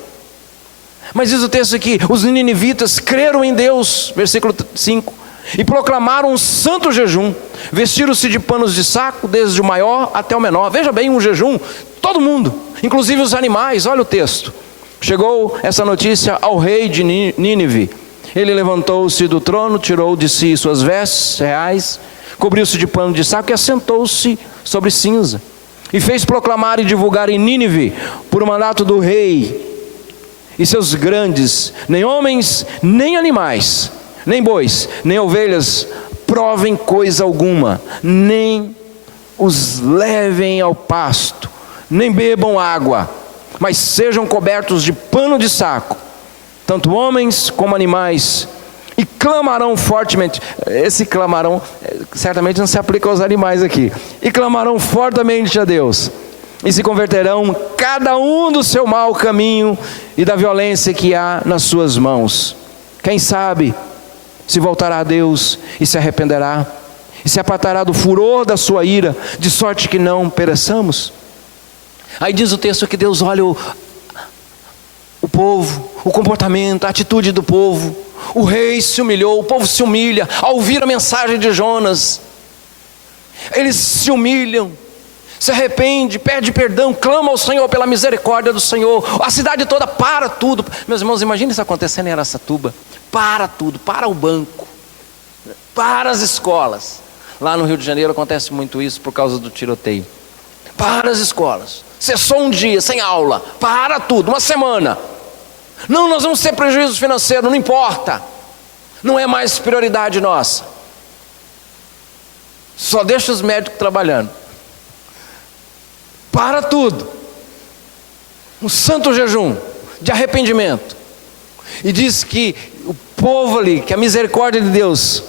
Mas diz o texto aqui, os ninivitas creram em Deus, versículo 5, e proclamaram um santo jejum. Vestiram-se de panos de saco, desde o maior até o menor. Veja bem, um jejum, todo mundo, inclusive os animais. Olha o texto. Chegou essa notícia ao rei de Nínive. Ele levantou-se do trono, tirou de si suas vestes reais, cobriu-se de pano de saco e assentou-se sobre cinza. E fez proclamar e divulgar em Nínive, por mandato do rei e seus grandes, nem homens, nem animais, nem bois, nem ovelhas, provem coisa alguma, nem os levem ao pasto, nem bebam água, mas sejam cobertos de pano de saco, tanto homens como animais, e clamarão fortemente. Esse clamarão certamente não se aplica aos animais aqui. E clamarão fortemente a Deus, e se converterão cada um do seu mau caminho e da violência que há nas suas mãos. Quem sabe se voltará a Deus e se arrependerá, e se apartará do furor da sua ira, de sorte que não pereçamos. Aí diz o texto que Deus olha o povo, o comportamento, a atitude do povo. O rei se humilhou, o povo se humilha ao ouvir a mensagem de Jonas. Eles se humilham, se arrepende, pede perdão, clama ao Senhor pela misericórdia do Senhor. A cidade toda para tudo. Meus irmãos, imagine isso acontecendo em Araçatuba. Para tudo, para o banco, para as escolas. Lá no Rio de Janeiro acontece muito isso por causa do tiroteio. Para as escolas, cessou 1 dia sem aula, para tudo, 1 semana. Não, nós vamos ter prejuízo financeiro, não importa, não é mais prioridade nossa. Só deixa os médicos trabalhando. Para tudo. Um santo jejum de arrependimento. E diz que o povo ali, que a misericórdia de Deus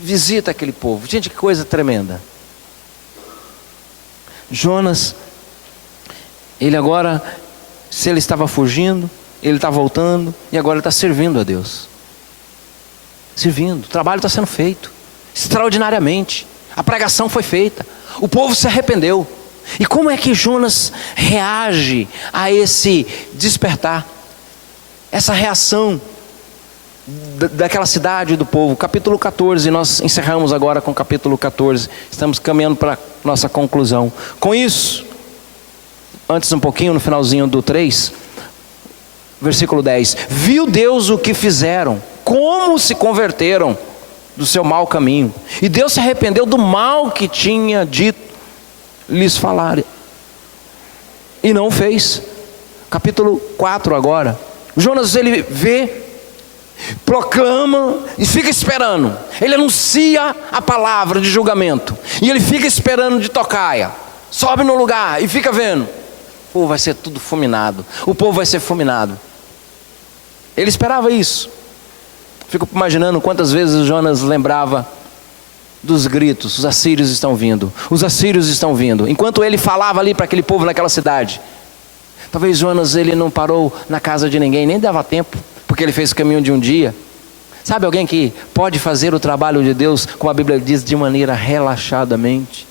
visita aquele povo. Gente, que coisa tremenda. Jonas, ele agora, se ele estava fugindo, ele está voltando, e agora ele está servindo a Deus. Servindo, o trabalho está sendo feito extraordinariamente. A pregação foi feita, o povo se arrependeu. E como é que Jonas reage a esse despertar, essa reação daquela cidade e do povo? Capítulo 14, nós encerramos agora com o capítulo 14, estamos caminhando para a nossa conclusão. Com isso, antes um pouquinho, no finalzinho do 3, versículo 10, viu Deus o que fizeram, como se converteram do seu mau caminho, e Deus se arrependeu do mal que tinha dito lhes falar, e não fez. Capítulo 4 agora, Jonas, ele vê, proclama e fica esperando. Ele anuncia a palavra de julgamento, e ele fica esperando de tocaia, sobe no lugar e fica vendo. povo vai ser tudo fulminado. O povo vai ser fulminado. Ele esperava isso. Fico imaginando quantas vezes Jonas lembrava dos gritos: os assírios estão vindo, os assírios estão vindo. Enquanto ele falava ali para aquele povo naquela cidade. Talvez Jonas, ele não parou na casa de ninguém, nem dava tempo, porque ele fez o caminho de um dia. Sabe alguém que pode fazer o trabalho de Deus, como a Bíblia diz, de maneira relaxadamente?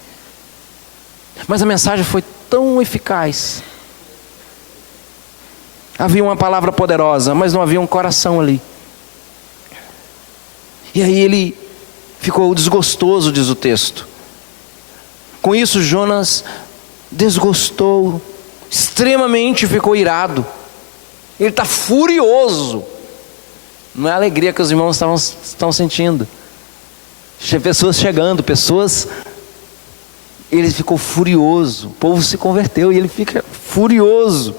Mas a mensagem foi tão eficaz. Havia uma palavra poderosa, mas não havia um coração ali. E aí ele ficou desgostoso, diz o texto. Com isso Jonas desgostou, extremamente ficou irado. Ele está furioso. Não é a alegria que os irmãos estão sentindo. Pessoas chegando, ele ficou furioso. O povo se converteu e ele fica furioso.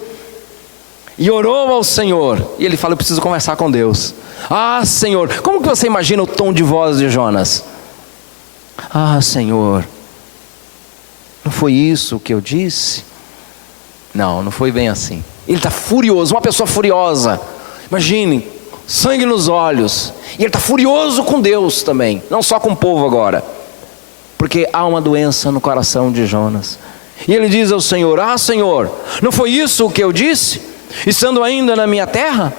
E orou ao Senhor. E ele fala: eu preciso conversar com Deus. Ah, Senhor. Como que você imagina o tom de voz de Jonas? Ah, Senhor, não foi isso que eu disse? Não foi bem assim. Ele está furioso, uma pessoa furiosa. Imagine, sangue nos olhos. E ele está furioso com Deus também, não só com o povo agora. Porque há uma doença no coração de Jonas. E ele diz ao Senhor: ah, Senhor, não foi isso o que eu disse, estando ainda na minha terra?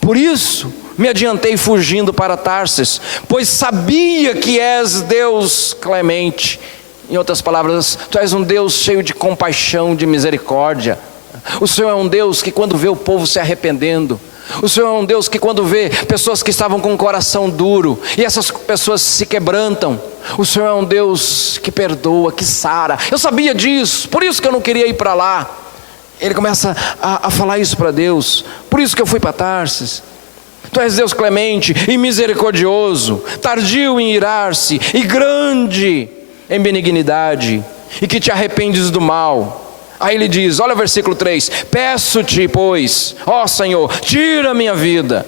Por isso me adiantei fugindo para Tarsis, pois sabia que és Deus clemente. Em outras palavras, tu és um Deus cheio de compaixão, de misericórdia. O Senhor é um Deus que quando vê o povo se arrependendo, o Senhor é um Deus que quando vê pessoas que estavam com o coração duro, e essas pessoas se quebrantam, o Senhor é um Deus que perdoa, que sara. Eu sabia disso, por isso que eu não queria ir para lá. Ele começa a falar isso para Deus. Por isso que eu fui para Tarsis. Tu és Deus clemente e misericordioso, tardio em irar-se e grande em benignidade, e que te arrependes do mal. Aí ele diz, olha o versículo 3: peço-te, pois, ó Senhor, tira a minha vida,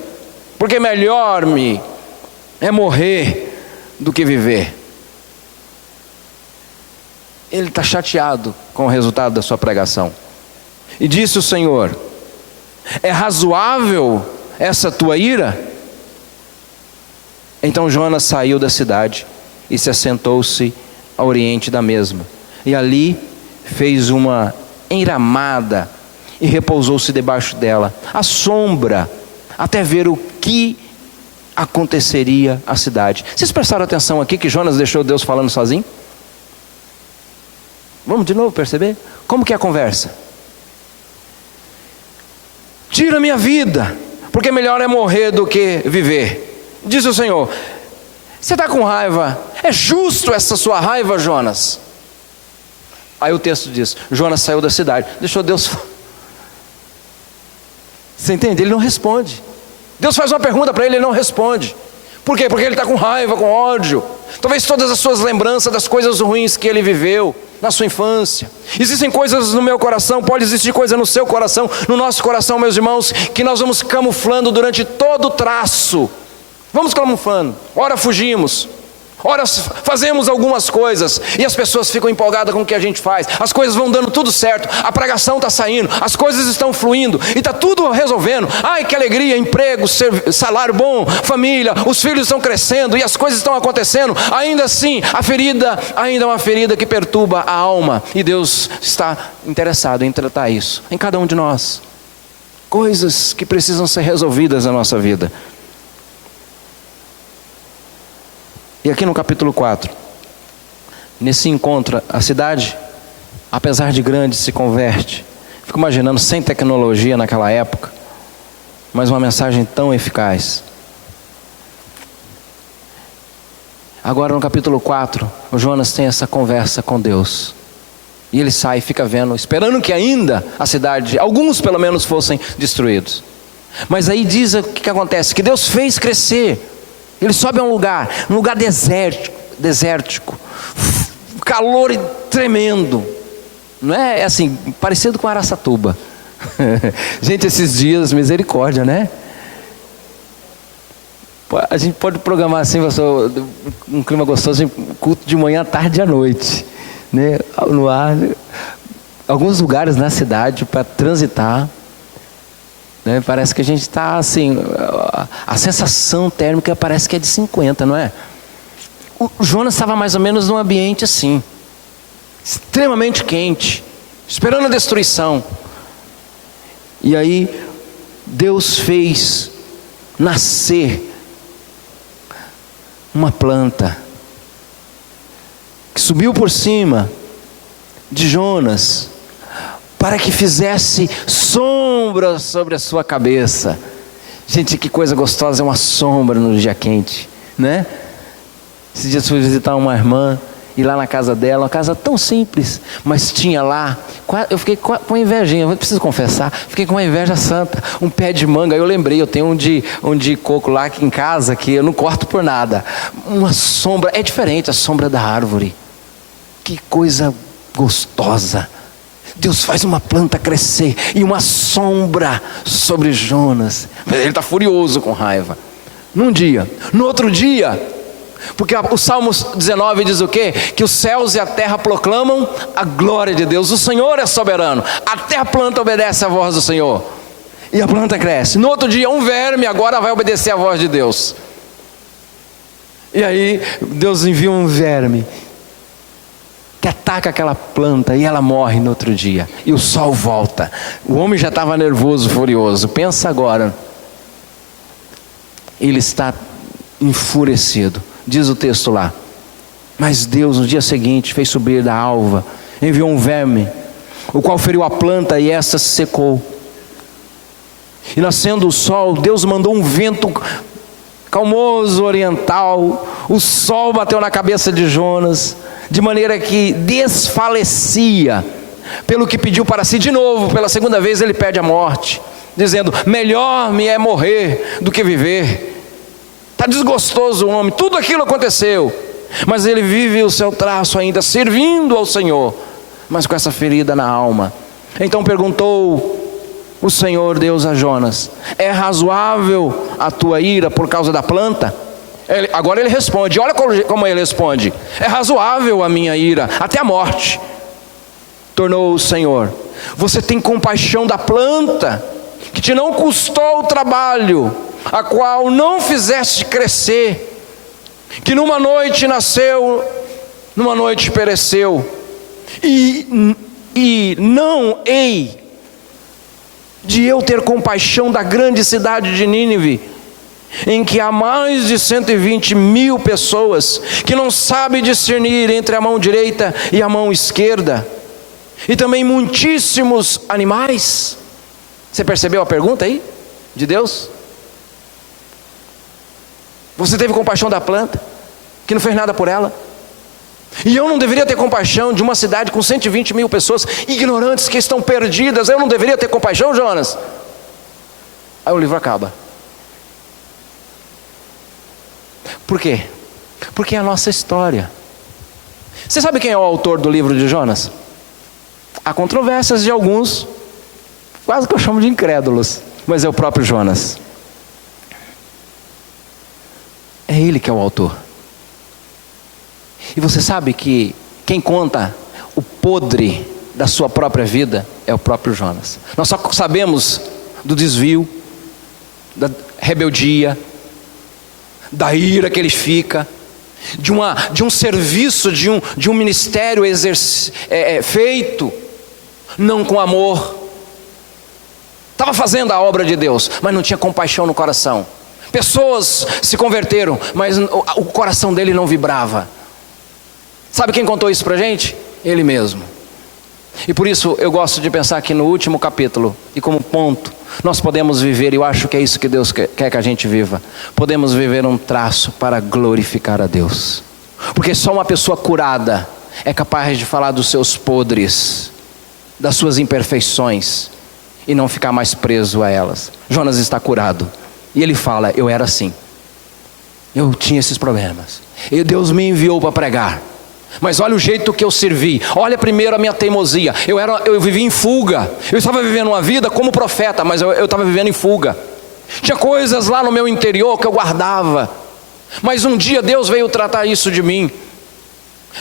porque melhor-me é morrer do que viver. Ele está chateado com o resultado da sua pregação. E disse o Senhor: é razoável essa tua ira? Então Jonas saiu da cidade e se assentou-se a oriente da mesma, e ali fez uma enramada e repousou-se debaixo dela, à sombra, até ver o que aconteceria à cidade. Vocês prestaram atenção aqui que Jonas deixou Deus falando sozinho? Vamos de novo perceber? Como que é a conversa? Tira minha vida, porque melhor é morrer do que viver. Diz o Senhor: você está com raiva? É justo essa sua raiva, Jonas? Aí o texto diz: Jonas saiu da cidade, deixou Deus. Você entende? Ele não responde. Deus faz uma pergunta para ele, ele não responde. Por quê? Porque ele está com raiva, com ódio. Talvez todas as suas lembranças das coisas ruins que ele viveu na sua infância. Existem coisas no meu coração, pode existir coisa no seu coração, no nosso coração, meus irmãos, que nós vamos camuflando durante todo o traço. Vamos camuflando. Ora fugimos, ora fazemos algumas coisas, e as pessoas ficam empolgadas com o que a gente faz. As coisas vão dando tudo certo, a pregação está saindo, as coisas estão fluindo, e está tudo resolvendo. Ai, que alegria, emprego, salário bom, família, os filhos estão crescendo, e as coisas estão acontecendo. Ainda assim, a ferida ainda é uma ferida que perturba a alma, e Deus está interessado em tratar isso em cada um de nós. Coisas que precisam ser resolvidas na nossa vida. E aqui no capítulo 4, nesse encontro, a cidade, apesar de grande, se converte. Fico imaginando, sem tecnologia naquela época, mas uma mensagem tão eficaz. Agora no capítulo 4, o Jonas tem essa conversa com Deus. E ele sai e fica vendo, esperando que ainda a cidade, alguns pelo menos, fossem destruídos. Mas aí diz o que acontece, que Deus fez crescer. Ele sobe a um lugar desértico, calor tremendo, não é assim, parecido com Araçatuba. Gente, esses dias, misericórdia, né? A gente pode programar assim, um clima gostoso, culto de manhã, tarde e à noite, né? No ar, alguns lugares na cidade para transitar, né? Parece que a gente está assim, a sensação térmica parece que é de 50, não é? O Jonas estava mais ou menos num ambiente assim, extremamente quente, esperando a destruição. E aí Deus fez nascer uma planta que subiu por cima de Jonas para que fizesse sombra sobre a sua cabeça. Gente, que coisa gostosa é uma sombra no dia quente, né? Esses dias fui visitar uma irmã, e lá na casa dela, uma casa tão simples, mas tinha lá, eu fiquei com invejinha, eu preciso confessar, fiquei com uma inveja santa, um pé de manga. Eu lembrei, eu tenho um de coco lá aqui em casa, que eu não corto por nada, uma sombra, é diferente a sombra da árvore, que coisa gostosa. Deus faz uma planta crescer e uma sombra sobre Jonas, mas ele está furioso com raiva, num dia. No outro dia, porque o Salmo 19 diz o quê? Que os céus e a terra proclamam a glória de Deus. O Senhor é soberano. Até a planta obedece à voz do Senhor, e a planta cresce. No outro dia, um verme agora vai obedecer à voz de Deus. E aí Deus envia um verme que ataca aquela planta, e ela morre no outro dia. E o sol volta. O homem já estava nervoso, furioso. Pensa agora, ele está enfurecido. Diz o texto lá: mas Deus no dia seguinte fez subir da alva, enviou um verme, o qual feriu a planta, e esta se secou. E nascendo o sol, Deus mandou um vento calmoso oriental. O sol bateu na cabeça de Jonas, de maneira que desfalecia, pelo que pediu para si de novo. Pela segunda vez ele pede a morte, dizendo: melhor me é morrer do que viver. Está desgostoso o homem, tudo aquilo aconteceu, mas ele vive o seu traço ainda, servindo ao Senhor, mas com essa ferida na alma. Então perguntou o Senhor Deus a Jonas: é razoável a tua ira por causa da planta? Agora ele responde, olha como ele responde: é razoável a minha ira, até a morte. Tornou o Senhor: você tem compaixão da planta, que te não custou o trabalho, a qual não fizeste crescer, que numa noite nasceu, numa noite pereceu, e não hei de eu ter compaixão da grande cidade de Nínive, em que há mais de 120 mil pessoas, que não sabem discernir entre a mão direita e a mão esquerda, e também muitíssimos animais. Você percebeu a pergunta aí de Deus? Você teve compaixão da planta, que não fez nada por ela? E eu não deveria ter compaixão de uma cidade com 120 mil pessoas ignorantes, que estão perdidas? Eu não deveria ter compaixão, Jonas? Aí o livro acaba. Por quê? Porque é a nossa história. Você sabe quem é o autor do livro de Jonas? Há controvérsias de alguns, quase que eu chamo de incrédulos, mas é o próprio Jonas. É ele que é o autor. E você sabe que quem conta o podre da sua própria vida é o próprio Jonas. Nós só sabemos do desvio, da rebeldia, da ira que ele fica, de um serviço, de um ministério feito não com amor. Estava fazendo a obra de Deus, mas não tinha compaixão no coração. Pessoas se converteram, mas o coração dele não vibrava. Sabe quem contou isso pra gente? Ele mesmo. E por isso eu gosto de pensar que no último capítulo, e como ponto, nós podemos viver, e eu acho que é isso que Deus quer que a gente viva, podemos viver um traço para glorificar a Deus. Porque só uma pessoa curada é capaz de falar dos seus podres, das suas imperfeições, e não ficar mais preso a elas. Jonas está curado, e ele fala: eu era assim, eu tinha esses problemas, e Deus me enviou para pregar, mas olha o jeito que eu servi, olha primeiro a minha teimosia, eu vivi em fuga, eu estava vivendo uma vida como profeta, mas eu estava vivendo em fuga, tinha coisas lá no meu interior que eu guardava, mas um dia Deus veio tratar isso de mim,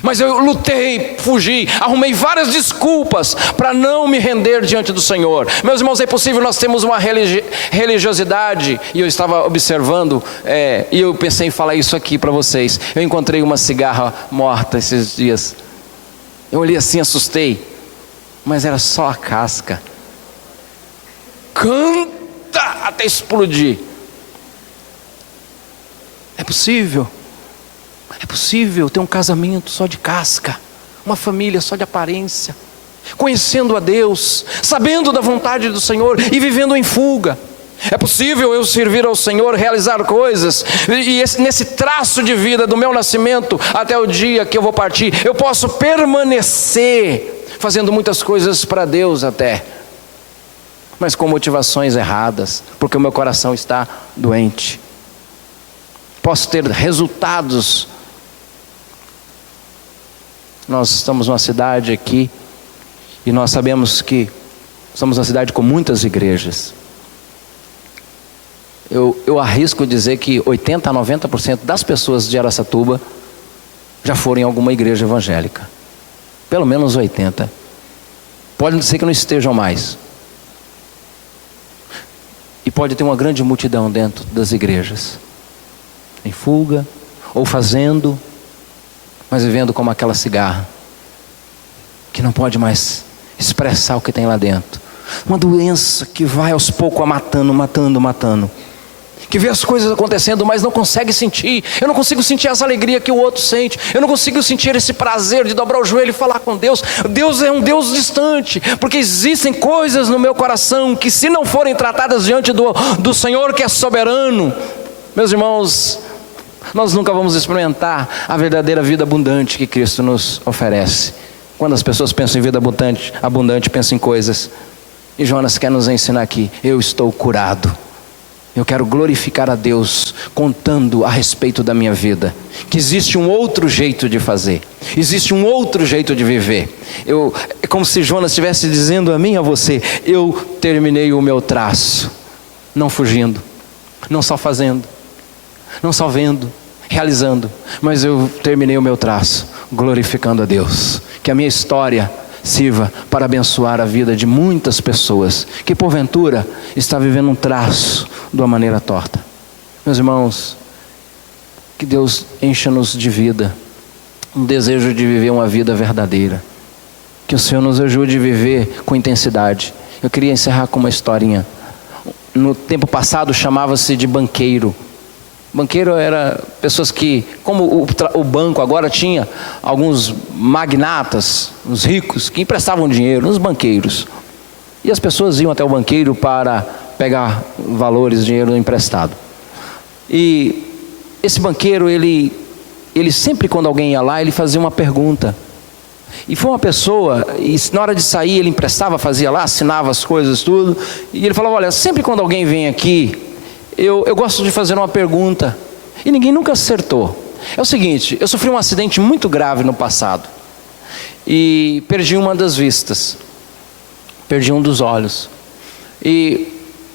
Mas eu lutei, fugi, arrumei várias desculpas para não me render diante do Senhor. Meus irmãos, é possível nós temos uma religiosidade, e eu estava observando, e eu pensei em falar isso aqui para vocês. Eu encontrei uma cigarra morta esses dias. Eu olhei assim, assustei, mas era só a casca. Canta até explodir. É possível ter um casamento só de casca, uma família só de aparência, conhecendo a Deus, sabendo da vontade do Senhor e vivendo em fuga. É possível eu servir ao Senhor, realizar coisas, e nesse traço de vida do meu nascimento até o dia que eu vou partir, eu posso permanecer fazendo muitas coisas para Deus até, mas com motivações erradas, porque o meu coração está doente. Posso ter resultados. Nós estamos numa cidade aqui, e nós sabemos que somos uma cidade com muitas igrejas. Eu arrisco dizer que 80% a 90% das pessoas de Araçatuba já foram em alguma igreja evangélica. Pelo menos 80%. Pode ser que não estejam mais. E pode ter uma grande multidão dentro das igrejas, em fuga, ou fazendo, mas vivendo como aquela cigarra, que não pode mais expressar o que tem lá dentro. Uma doença que vai aos poucos matando. Que vê as coisas acontecendo, mas não consegue sentir. Eu não consigo sentir essa alegria que o outro sente. Eu não consigo sentir esse prazer de dobrar o joelho e falar com Deus. Deus é um Deus distante, porque existem coisas no meu coração que, se não forem tratadas diante do Senhor, que é soberano, meus irmãos, nós nunca vamos experimentar a verdadeira vida abundante que Cristo nos oferece. Quando as pessoas pensam em vida abundante, pensam em coisas. E Jonas quer nos ensinar aqui: eu estou curado. Eu quero glorificar a Deus contando a respeito da minha vida, que existe um outro jeito de fazer, existe um outro jeito de viver. É como se Jonas estivesse dizendo a mim e a você: eu terminei o meu traço, não fugindo, não só fazendo, não só vendo, realizando, mas eu terminei o meu traço, glorificando a Deus. Que a minha história sirva para abençoar a vida de muitas pessoas que porventura está vivendo um traço de uma maneira torta. Meus irmãos, que Deus encha-nos de vida, um desejo de viver uma vida verdadeira, que o Senhor nos ajude a viver com intensidade. Eu queria encerrar com uma historinha. No tempo passado chamava-se de banqueiro. Banqueiro era pessoas que, como o banco agora tinha alguns magnatas, os ricos, que emprestavam dinheiro, uns banqueiros. E as pessoas iam até o banqueiro para pegar valores, dinheiro emprestado. E esse banqueiro, ele sempre, quando alguém ia lá, ele fazia uma pergunta. E foi uma pessoa, e na hora de sair ele emprestava, fazia lá, assinava as coisas, tudo. E ele falava: olha, sempre quando alguém vem aqui, eu gosto de fazer uma pergunta, e ninguém nunca acertou. É o seguinte: eu sofri um acidente muito grave no passado, e perdi uma das vistas, perdi um dos olhos,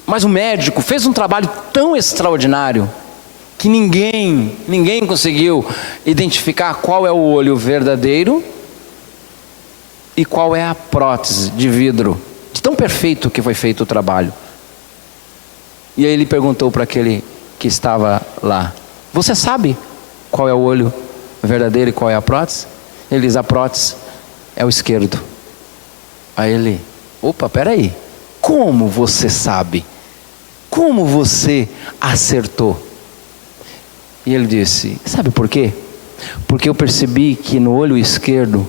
mas o médico fez um trabalho tão extraordinário, que ninguém conseguiu identificar qual é o olho verdadeiro, e qual é a prótese de vidro, de tão perfeito que foi feito o trabalho. E aí ele perguntou para aquele que estava lá: você sabe qual é o olho verdadeiro e qual é a prótese? Ele diz: a prótese é o esquerdo. Aí ele: opa, peraí, como você sabe? Como você acertou? E ele disse: sabe por quê? Porque eu percebi que no olho esquerdo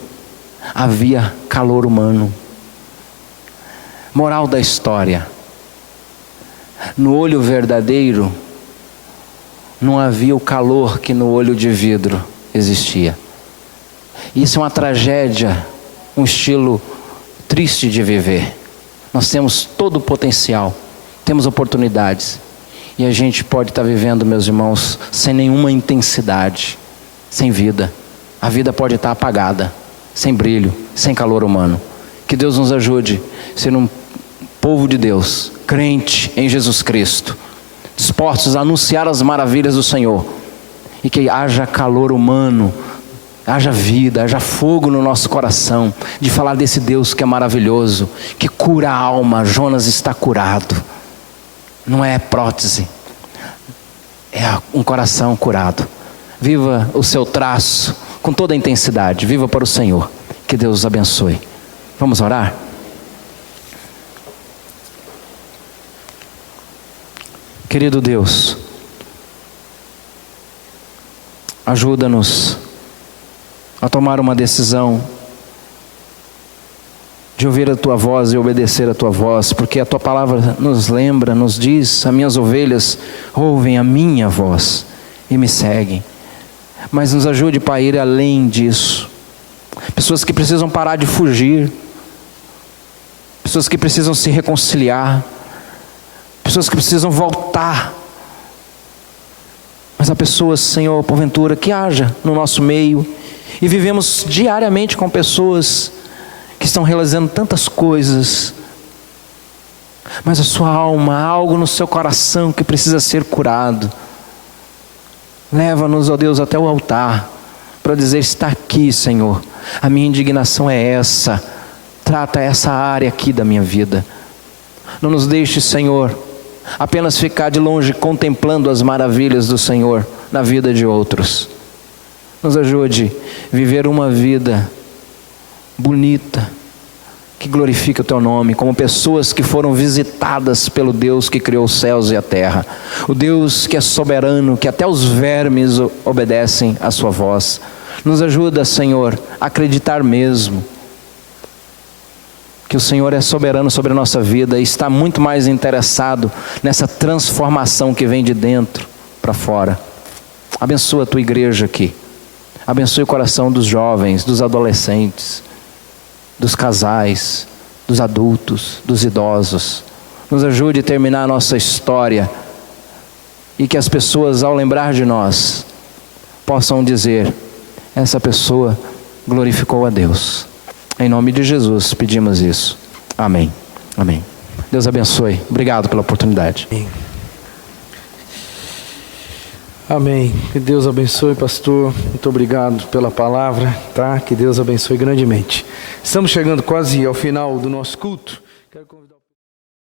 havia calor humano. Moral da história: no olho verdadeiro não havia o calor que no olho de vidro existia. Isso é uma tragédia, um estilo triste de viver. Nós temos todo o potencial, temos oportunidades, e a gente pode estar vivendo, meus irmãos, sem nenhuma intensidade, sem vida. A vida pode estar apagada, sem brilho, sem calor humano. Que Deus nos ajude a ser um povo de Deus, crente em Jesus Cristo, dispostos a anunciar as maravilhas do Senhor, e que haja calor humano haja vida, haja fogo no nosso coração, de falar desse Deus que é maravilhoso, que cura a alma. Jonas está curado, não é prótese, é um coração curado. Viva o seu traço com toda a intensidade, viva para o Senhor, que Deus os abençoe. Vamos orar? Querido Deus, ajuda-nos a tomar uma decisão de ouvir a Tua voz e obedecer a Tua voz, porque a Tua palavra nos lembra, nos diz: as minhas ovelhas ouvem a minha voz e me seguem. Mas nos ajude, Pai, a ir além disso. Pessoas que precisam parar de fugir, pessoas que precisam se reconciliar, pessoas que precisam voltar. Mas há pessoas, Senhor, porventura, que haja no nosso meio, e vivemos diariamente com pessoas que estão realizando tantas coisas, mas a sua alma, há algo no seu coração que precisa ser curado. Leva-nos, ó Deus, até o altar, para dizer: está aqui, Senhor, a minha indignação é essa, trata essa área aqui da minha vida. Não nos deixe, Senhor, apenas ficar de longe contemplando as maravilhas do Senhor na vida de outros. Nos ajude a viver uma vida bonita, que glorifica o Teu nome, como pessoas que foram visitadas pelo Deus que criou os céus e a terra, o Deus que é soberano, que até os vermes obedecem à sua voz. Nos ajuda, Senhor, a acreditar mesmo que o Senhor é soberano sobre a nossa vida e está muito mais interessado nessa transformação que vem de dentro para fora. Abençoa a Tua igreja aqui, abençoe o coração dos jovens, dos adolescentes, dos casais, dos adultos, dos idosos. Nos ajude a terminar a nossa história e que as pessoas, ao lembrar de nós, possam dizer: essa pessoa glorificou a Deus. Em nome de Jesus pedimos isso. Amém. Amém. Deus abençoe. Obrigado pela oportunidade. Amém. Que Deus abençoe, pastor. Muito obrigado pela palavra, tá? Que Deus abençoe grandemente. Estamos chegando quase ao final do nosso culto. Quero convidar